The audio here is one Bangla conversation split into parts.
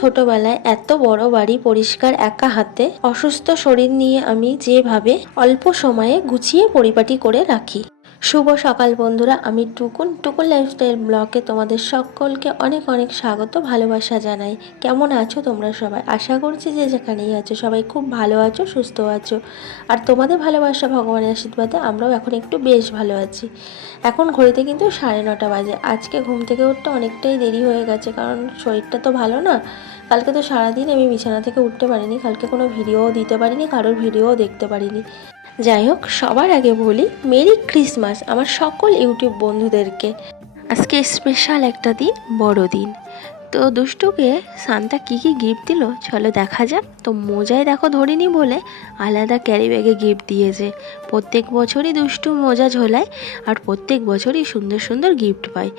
ছোটবেলায় এত বড় বাড়ি পরিষ্কার একা হাতে, অসুস্থ শরীর নিয়ে আমি যেভাবে অল্প সময়ে গুছিয়ে পরিপাটি করে রাখি। শুভ সকাল বন্ধুরা, আমি টুকুন। টুকুন লাইফস্টাইল ব্লগে তোমাদের সকলকে অনেক অনেক স্বাগত, ভালোবাসা জানাই। কেমন আছো তোমরা সবাই? আশা করছি যে যেখানেই আছো সবাই খুব ভালো আছো, সুস্থ আছো। আর তোমাদের ভালোবাসা, ভগবানের আশীর্বাদে আমরাও এখন একটু বেশ ভালো আছি। এখন ঘড়িতে কিন্তু সাড়ে নটা বাজে। আজকে ঘুম থেকে উঠতে অনেকটাই দেরি হয়ে গেছে, কারণ শরীরটা তো ভালো না। কালকে তো সারাদিন আমি বিছানা থেকে উঠতে পারিনি, কালকে কোনো ভিডিওও দিতে পারিনি, কারোর ভিডিওও দেখতে পারিনি। যাই হোক, সবার আগে বলি, মেরি ক্রিসমাস আমার সকল ইউটিউব বন্ধুদেরকে। আজকে স্পেশাল একটা দিন, বড় দিন। তো দুষ্টুকে সান্তা কী কী গিফট দিল, চলো দেখা যাক। তো মোজায় দেখো ধরিনি বলে আলাদা ক্যারি ব্যাগে গিফট দিয়েছে। প্রত্যেক বছরই দুষ্টু মোজা ঝোলায় আর প্রত্যেক বছরই সুন্দর সুন্দর গিফট পায়।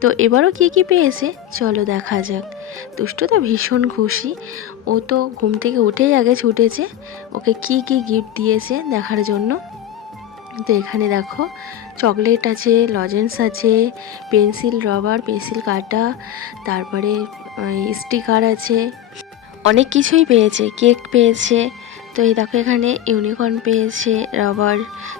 তো এবারও কী কী পেয়েছে? চলো দেখা যাক। দুষ্টু তো ভীষণ খুশি। ও তো ঘুম থেকে উঠেই আগে ছুটেছে। ওকে কি কি গিফট দিয়েছে দেখার জন্য? তো এখানে দেখো চকলেট আছে লজেন্স আছে পেন্সিল রবার পেন্সিল কাটা, তারপরে স্টিকার আছে। অনেক কিছুই পেয়েছে কেক পেয়েছে তো এই দেখো এখানে ইউনিকর্ন পেয়েছে রবার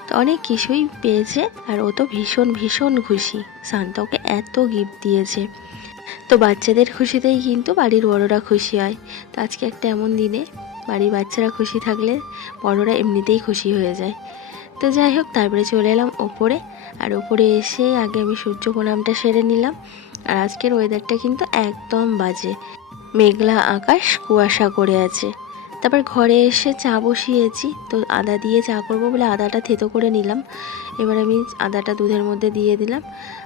তো অনেক কিছুই পেয়েছে আর ও তো ভীষণ ভীষণ খুশি। শান্ত ওকে এত গিফট দিয়েছে। তো বাচ্চাদের খুশিতেই কিন্তু বাড়ির বড়রা খুশি হয়। তো আজকে একটা এমন দিনে বাড়ির বাচ্চারা খুশি থাকলে বড়রা এমনিতেই খুশি হয়ে যায়। তো যাই হোক, তারপরে চলে এলাম ওপরে। আর ওপরে এসে আগে আমি সূর্য প্রণামটা সেরে নিলাম। আর আজকের ওয়েদারটা কিন্তু একদম বাজে। মেঘলা আকাশ, কুয়াশা করে আছে। তারপর ঘরে এসে চা বসিয়েছি। তো আদা দিয়ে চা করব বলে আদাটা থেতো করে নিলাম। এবার আমি আদাটা দুধের মধ্যে দিয়ে দিলাম।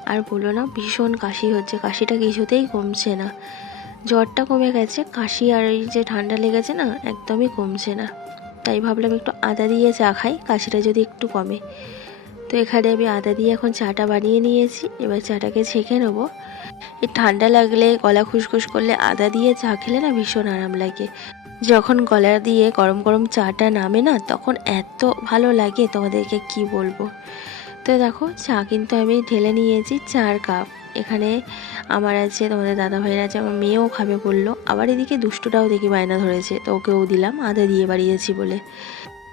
আর বলো না, ভীষণ কাশি হচ্ছে। কাশিটা কিছুতেই কমছে না। জ্বরটা কমে গেছে। কাশি আর এই যে ঠান্ডা লেগেছে না, একদমই কমছে না। তাই ভাবলাম একটু আদা দিয়ে চা খাই। কাশিটা যদি একটু কমে। তো এখানে আমি আদা দিয়ে এখন চাটা বানিয়ে নিয়েছি। এবার চাটাকে ছেঁকে নেব। ঠান্ডা লাগলে, গলা খুসখুস করলে আদা দিয়ে চা খেলে না ভীষণ আরাম লাগে। যখন গলা দিয়ে গরম গরম চাটা নামে না, তখন এত ভালো লাগে তোমাদেরকে কি বলব। তো দেখো, চা কিন্তু আমি ঢেলে নিয়েছি চার কাপ। এখানে আমার আছে, তোমাদের দাদা ভাইয়ের আছে, আমার মেয়েও খাবে বলল। আবার এদিকে দুষ্টুটাও দেখি বায়না ধরেছে, তো ওকেও দিলাম, আদা দিয়ে বাড়িয়েছি বলে।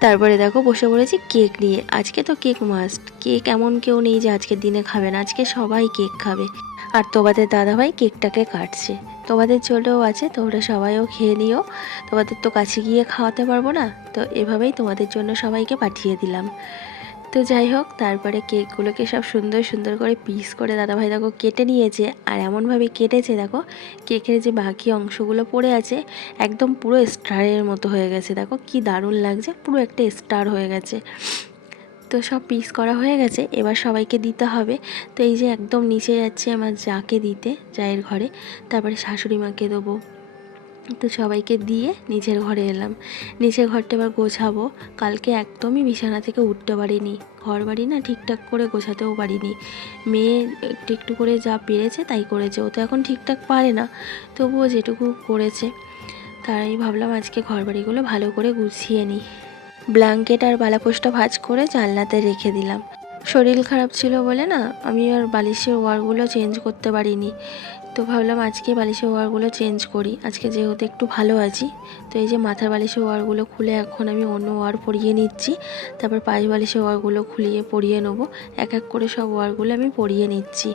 তারপরে দেখো, বসে পড়েছি কেক নিয়ে। আজকে তো কেক মাস্ট কেক এমন কেউ নেই যে আজকের দিনে খাবে না, আজকে সবাই কেক খাবে। আর তোমাদের দাদাভাই কেকটাকে কাটছে। তোমাদের ছোটও আছে, তোমরা সবাইও খেয়ে নিও। তোমাদের তো কাছে গিয়ে খাওয়াতে পারব না, তো এভাবেই তোমাদের জন্য সবাইকে পাঠিয়ে দিলাম। তো যাই হোক, তারপরে কেকগুলোকে সব সুন্দর সুন্দর করে পিস করে দাদাভাই দেখো কেটে নিয়েছে, আর এমনভাবে কেটেছে দেখো, কেকের যে বাকি অংশগুলো পড়ে আছে, একদম পুরো স্টারের মতো হয়ে গেছে। দেখো কি দারুণ লাগছে, পুরো একটা স্টার হয়ে গেছে। তো সব পিস করা হয়ে গেছে, এবার সবাইকে দিতে হবে। তো এই যে একদম নিচে যাচ্ছে আমার যাকে দিতে জায়ের ঘরে, তারপরে শাশুড়ি মাকে দেবো। তো সবাইকে দিয়ে নিজের ঘরে এলাম। নিজের ঘরটা এবার গোছাবো। কালকে একদমই বিছানা থেকে উঠতে পারিনি। ঘর বাড়ি না ঠিকঠাক করে গোছাতেও পারিনি। মেয়ে একটু একটু করে যা পেরেছে তাই করেছে। ও তো এখন ঠিকঠাক পারে না। তবুও যেটুকু করেছে, তাই ভাবলাম আজকে ঘর বাড়িগুলো ভালো করে গুছিয়ে নিই। ব্ল্যাঙ্কেট আর বালাপোষটা ভাজ করে জানলাতে রেখে দিলাম। শরীর খারাপ ছিল বলে না, আমি আর বালিশের ওয়ারগুলো চেঞ্জ করতে পারিনি। তো ভাবলাম আজকে বালিশের ওয়ারগুলো চেঞ্জ করি। আজকে যেহেতু একটু ভালো আছি, তো এই যে মাথার বালিশের ওয়ারগুলো খুলে এখন আমি অন্য ওয়ার পরিয়ে নিচ্ছি। তারপর পাশ বালিশের ওয়ারগুলো খুলিয়ে পরিয়ে নেব। এক এক করে সব ওয়ারগুলো আমি পরিয়ে নিচ্ছি।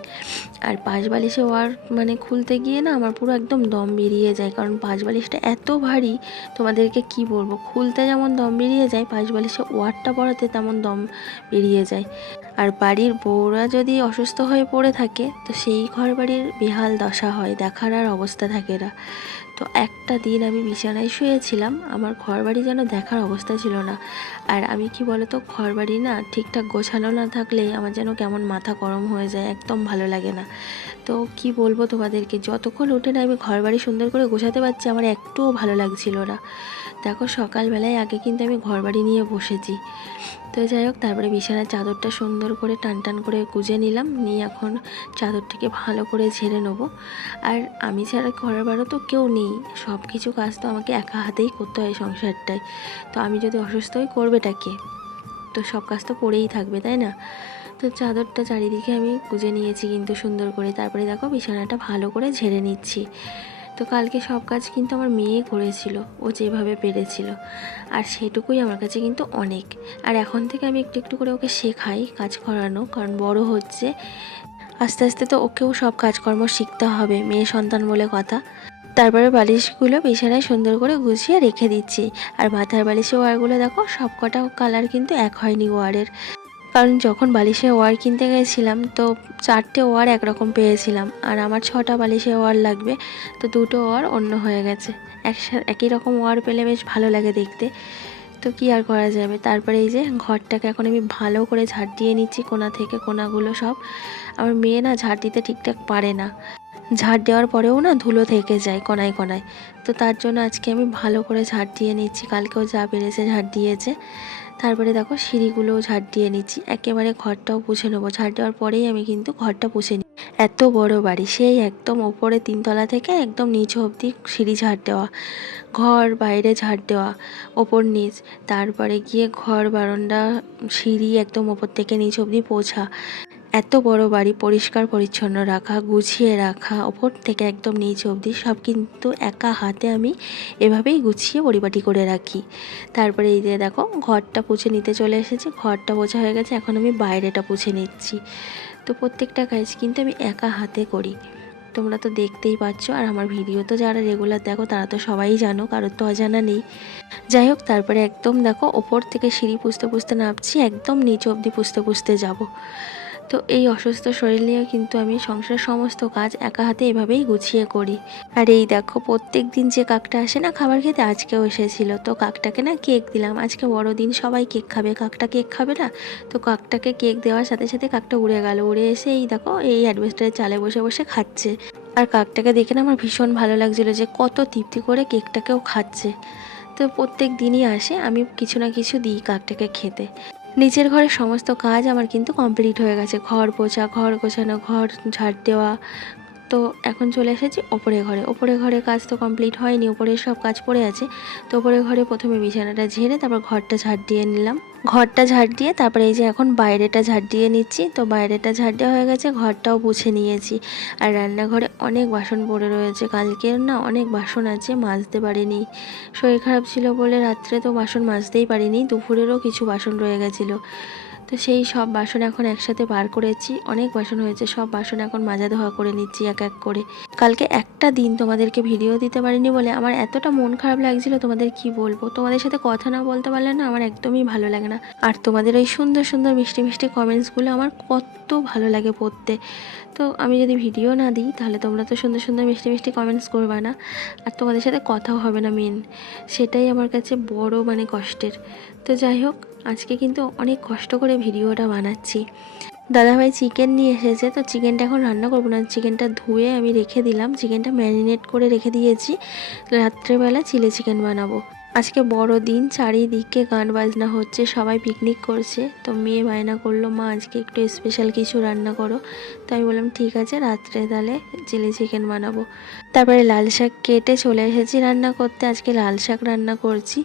আর পাশ বালিশের ওয়ার মানে খুলতে গিয়ে না আমার পুরো একদম দম বেরিয়ে যায়, কারণ পাশ বালিশটা এত ভারী, তোমাদেরকে কি বলব? খুলতে যেমন দম বেরিয়ে যায় পাশ বালিশের ওয়ারটা পরাতে তেমন দম বেরিয়ে যায়। আর বাড়ির বউরা যদি অসুস্থ হয়ে পড়ে থাকে, তো সেই ঘর বাড়ির বেহাল দশা হয়, দেখার আর অবস্থা থাকে না। তো একটা দিন আমি বিছানায় শুয়েছিলাম, আমার ঘর বাড়ি যেন দেখার অবস্থা ছিল না। আর আমি কি বলতো ঘর বাড়ি না ঠিকঠাক গোছানো না থাকলে আমার যেন কেমন মাথা গরম হয়ে যায়, একদম ভালো লাগে না। তো কি বলব তোমাদেরকে, যতক্ষণ উঠে না আমি ঘর বাড়ি সুন্দর করে গোছাতে পারছি, আমার একটুও ভালো লাগছিল না। দেখো সকালবেলায় আগে কিন্তু আমি ঘর বাড়ি নিয়ে বসেছি। তো যাই হোক, তারপরে বিছানার চাদরটা সুন্দর করে টান টান করে গুজে নিলাম, নিয়ে এখন চাদরটাকে ভালো করে ঝেড়ে নেব। আর আমি ছাড়া ঘরের বারো তো কেউ নেই সব কিছু কাজ তো আমাকে একা হাতেই করতে হয় সংসারটায়। তো আমি যদি অসুস্থ হই করবেটাকে তো সব কাজ তো পড়েই থাকবে, তাই না? তো চাদরটা চারিদিকে আমি গুজে নিয়েছি কিন্তু সুন্দর করে। তারপরে দেখো বিছানাটা ভালো করে ঝেড়ে নিচ্ছি। তো কালকে সব কাজ কিন্তু আমার মেয়ে করেছিল, ও যেভাবে পেরেছিল। আর সেটুকুই আমার কাছে কিন্তু অনেক। আর এখন থেকে আমি একটু একটু করে ওকে শেখাই কাজ করানো, কারণ বড় হচ্ছে। আস্তে আস্তে তো ওকেও সব কাজকর্ম শিখতে হবে, মেয়ে সন্তান বলে কথা। তারপরে বালিশগুলো বিছানায় সুন্দর করে গুছিয়ে রেখে দিচ্ছি। আর মাথার বালিশে ওয়ারগুলো দেখো সব কটা কালার কিন্তু এক হয়নি ওয়ারের। কারণ যখন বালিশের ওয়ার কিনতে গেছিলাম, তো চারটে ওয়ার একরকম পেয়েছিলাম। আর আমার ছটা বালিশের ওয়ার লাগবে, তো দুটো ওয়ার অন্য হয়ে গেছে। একসাথে একই রকম ওয়ার পেলে বেশ ভালো লাগে দেখতে। তো কি আর করা যাবে? তারপরে এই যে ঘরটাকে এখন আমি ভালো করে ঝাড় দিয়ে নিচ্ছি, কোনা থেকে কোনাগুলো সব। আমার মেয়ে না ঝাড় দিতে ঠিকঠাক পারে না। ঝাড় দেওয়ার পরেও না ধুলো থেকে যায় কোনায় কোনায়। তো তার জন্য আজকে আমি ভালো করে ঝাড় দিয়ে নিচ্ছি। কালকেও যা পেরেছে ঝাড় দিয়েছে। তারপরে দেখো সিঁড়িগুলোও ঝাড় দিয়ে নিচ্ছি। একেবারে ঘরটাও পুষে নেব। ঝাড় দেওয়ার পরেই আমি কিন্তু ঘরটা পুষে নিই এত বড় বাড়ি, সেই একদম ওপরে তিনতলা থেকে একদম নিচ অবধি সিঁড়ি ঝাড় দেওয়া। ঘর বাইরে ঝাড় দেওয়া, ওপর নিচ। তারপরে গিয়ে ঘর বারান্দা, সিঁড়ি একদম ওপর থেকে নিচ অবধি পৌঁছা। এত বড় বাড়ি পরিষ্কার পরিচ্ছন্ন রাখা, গুছিয়ে রাখা, ওপর থেকে একদম নিচ অবধি সব কিন্তু একা হাতে আমি এভাবেই গুছিয়ে পরিপাটি করে রাখি। তারপরে এই যে দেখো, ঘরটা পুছে নিতে চলে এসেছে, ঘরটা পোছা হয়ে গেছে, এখন আমি বাইরেটা পুছে নিচ্ছি। তো প্রত্যেকটা কাজ কিন্তু আমি একা হাতে করি। তোমরা তো দেখতেই পাচ্ছ, আর আমার ভিডিও তো যারা রেগুলার দেখো, তারা তো সবাই জানো, কারোর তো অজানা নেই। যাই হোক, তারপরে একদম দেখো, ওপর থেকে সিঁড়ি পুষতে পুষতে নামছি, একদম নিচ অবধি পুষতে পুষতে যাব। তো এই অসুস্থ শরীর নিয়ে কিন্তু আমি সংসার সমস্ত কাজ একা হাতে এভাবেই গুছিয়ে করি। আর এই দেখো প্রত্যেক দিন যে কাকটা আসে না খাবার খেতে, আজকেও এসেছিল। তো কাকটাকে না কেক দিলাম। আজকে বড়দিন সবাই কেক খাবে। কাকটা কেক খাবে না? তো কাকটাকে কেক দেওয়ার সাথে সাথে কাকটা উড়ে গেল। উড়ে এসে এই দেখো, এই অ্যাডভেস্টারের চালে বসে বসে খাচ্ছে। আর কাকটাকে দেখে না আমার ভীষণ ভালো লাগছিল যে কত তৃপ্তি করে কেকটাকেও খাচ্ছে। তো প্রত্যেক দিনই আসে, আমি কিছু না কিছু দিই কাকটাকে খেতে। নিচের ঘরের সমস্ত কাজ আমার কিন্তু কমপ্লিট হয়ে গেছে। ঘর পোছা ঘর গোছানো, ঘর ঝাড় দেওয়া তো এখন চলে এসেছি ওপরে ঘরে। ওপরে ঘরে কাজ তো কমপ্লিট হয়নি ওপরে সব কাজ পড়ে আছে। তো ওপরে ঘরে প্রথমে বিছানাটা ঝেড়ে তারপর ঘরটা ঝাড় দিয়ে নিলাম। ঘরটা ঝাড় দিয়ে তারপরে এই যে এখন বাইরেটা ঝাড় দিয়ে নিচ্ছি। তো বাইরেটা ঝাড় দেওয়া হয়ে গেছে, ঘরটাও মুছে নিয়েছি। আর রান্নাঘরে অনেক বাসন পড়ে রয়েছে। কালকের না অনেক বাসন আছে, মাজতে পারিনি। শরীর খারাপ ছিল বলে রাত্রে তো বাসন মাজতেই পারিনি, দুপুরেরও কিছু বাসন রয়ে গেছিল। তো সেই সব বাসন এখন একসাথে বার করেছি। অনেক বাসন হয়েছে, সব বাসন এখন মাজা ধোয়া করে নিচ্ছি এক এক করে। কালকে একটা দিন তোমাদেরকে ভিডিও দিতে পারিনি বলে আমার এতটা মন খারাপ লাগছিল, তোমাদের কি বলব? তোমাদের সাথে কথা না বলতে পারলে না আমার একদমই ভালো লাগে না। আর তোমাদের ওই সুন্দর সুন্দর, মিষ্টি মিষ্টি কমেন্টসগুলো আমার কত ভালো লাগে পড়তে। তো আমি যদি ভিডিও না দিই, তাহলে তোমরা তো সুন্দর সুন্দর, মিষ্টি মিষ্টি কমেন্টস করবে না। আর তোমাদের সাথে কথাও হবে না মেন সেটাই আমার কাছে বড় মানে কষ্টের। তো যাই হোক আজকে কিন্তু অনেক কষ্ট করে ভিডিওটা বানাচ্ছি। দাদাভাই চিকেন নিয়ে এসেছে, তো চিকেনটা এখন রান্না করব না। চিকেনটা ধুয়ে আমি রেখে দিলাম। চিকেনটা ম্যারিনেট করে রেখে দিয়েছি। রাত্রেবেলা চিলি চিকেন বানাবো। আজকে বড় দিন, চারিদিকে গান বাজনা হচ্ছে, সবাই পিকনিক করছে। তো মেয়ে বায়না করল, মা, আজকে একটু স্পেশাল কিছু রান্না করো। তো আমি বললাম, ঠিক আছে, রাত্রে তাহলে চিলি চিকেন বানাবো। তারপরে লাল শাক কেটে চলে এসেছি রান্না করতে। আজকে লাল শাক রান্না করছি।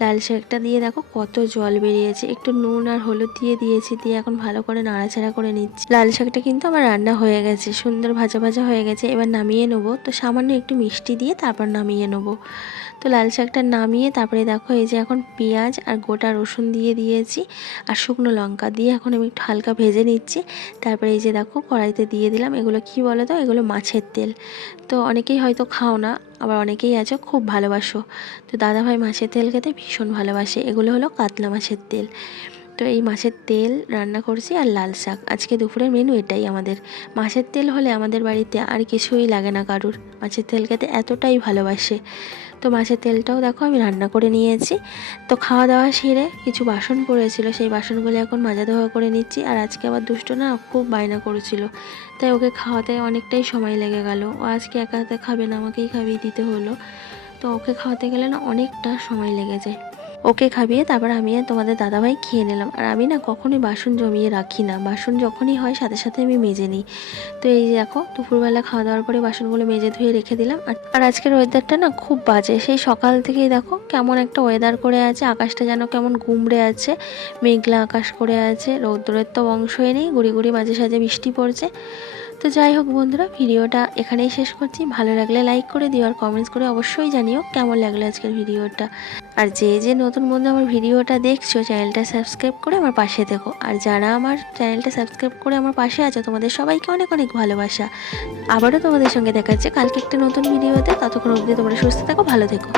লাল শাকটা দিয়ে দেখো কত জল বেরিয়েছে। একটু নুন আর হলুদ দিয়ে দিয়েছি, দিয়ে এখন ভালো করে নাড়াচাড়া করে নিচ্ছি। লাল শাকটা কিন্তু আমার রান্না হয়ে গেছে, সুন্দর ভাজা ভাজা হয়ে গেছে। এবার নামিয়ে নেব। তো সামান্য একটু মিষ্টি দিয়ে তারপর নামিয়ে নেব। তো লাল শাকটা নামিয়ে তারপরে দেখো এই যে এখন পেঁয়াজ আর গোটা রসুন দিয়ে দিয়েছি আর শুকনো লঙ্কা দিয়ে এখন আমি একটু হালকা ভেজে নিচ্ছি। তারপরে এই যে দেখো কড়াইতে দিয়ে দিলাম। এগুলো কি বলো তো? এগুলো মাছের তেল। তো অনেকেই হয়তো খাও না, আবার অনেকেই আছে খুব ভালোবাসো। তো দাদাভাই মাছের তেল খেতে ভীষণ ভালোবাসে। এগুলো হলো কাতলা মাছের তেল। তো এই মাছের তেল রান্না করছি আর লাল শাক। আজকে দুপুরের মেনু এটাই আমাদের। মাছের তেল হলে আমাদের বাড়িতে আর কিছুই লাগে না কারুর। মাছের তেল খেতে এতটাই ভালোবাসে। তো মাছের তেলটাও দেখো আমি রান্না করে নিয়েছি। তো খাওয়া দাওয়া সেরে কিছু বাসন পড়েছিল, সেই বাসনগুলি এখন মাজা ধোয়া করে নিচ্ছি। আর আজকে আবার দুষ্ট না খুব বায়না করেছিল, তাই ওকে খাওয়াতে অনেকটাই সময় লেগে গেল। ও আজকে একা হাতে খাবে না, আমাকেই খাবিয়ে দিতে হলো। তো ওকে খাওয়াতে গেলে না অনেকটা সময় লেগে যায়। ওকে খাবিয়ে তারপর আমি আর তোমাদের দাদাভাই খেয়ে নিলাম। আর আমি না কখনোই বাসন জমিয়ে রাখি না। বাসন যখনই হয়, সাথে সাথে আমি মেজে নিই। তো এই যে দেখো, দুপুরবেলা খাওয়া দাওয়ার পরে বাসনগুলো মেজে ধুয়ে রেখে দিলাম। আর আজকের ওয়েদারটা না খুব বাজে। সেই সকাল থেকেই দেখো কেমন একটা ওয়েদার করে আছে। আকাশটা যেন কেমন গুমড়ে আছে। মেঘলা আকাশ করে আছে। রৌদ্রের তো অংশই নেই। গুড়ি গুড়ি মাঝে সাঝে বৃষ্টি পড়ছে। তো যাই হোক বন্ধুরা, ভিডিওটা এখানেই শেষ করছি। ভালো লাগলে লাইক করে দিও আর কমেন্টস করে অবশ্যই জানিও কেমন লাগল আজকের ভিডিওটা। আর যে যে নতুন বন্ধু আমার ভিডিওটা দেখছ, চ্যানেলটা সাবস্ক্রাইব করে আমার পাশে দেখো আর যারা আমার চ্যানেলটা সাবস্ক্রাইব করে আমার পাশে আছো, তোমাদের সবাইকে অনেক অনেক ভালোবাসা। আবারও তোমাদের সঙ্গে দেখা যাচ্ছে কালকে একটা নতুন ভিডিওতে। ততক্ষণ অবধি তোমরা সুস্থ থাকো, ভালো থেকো।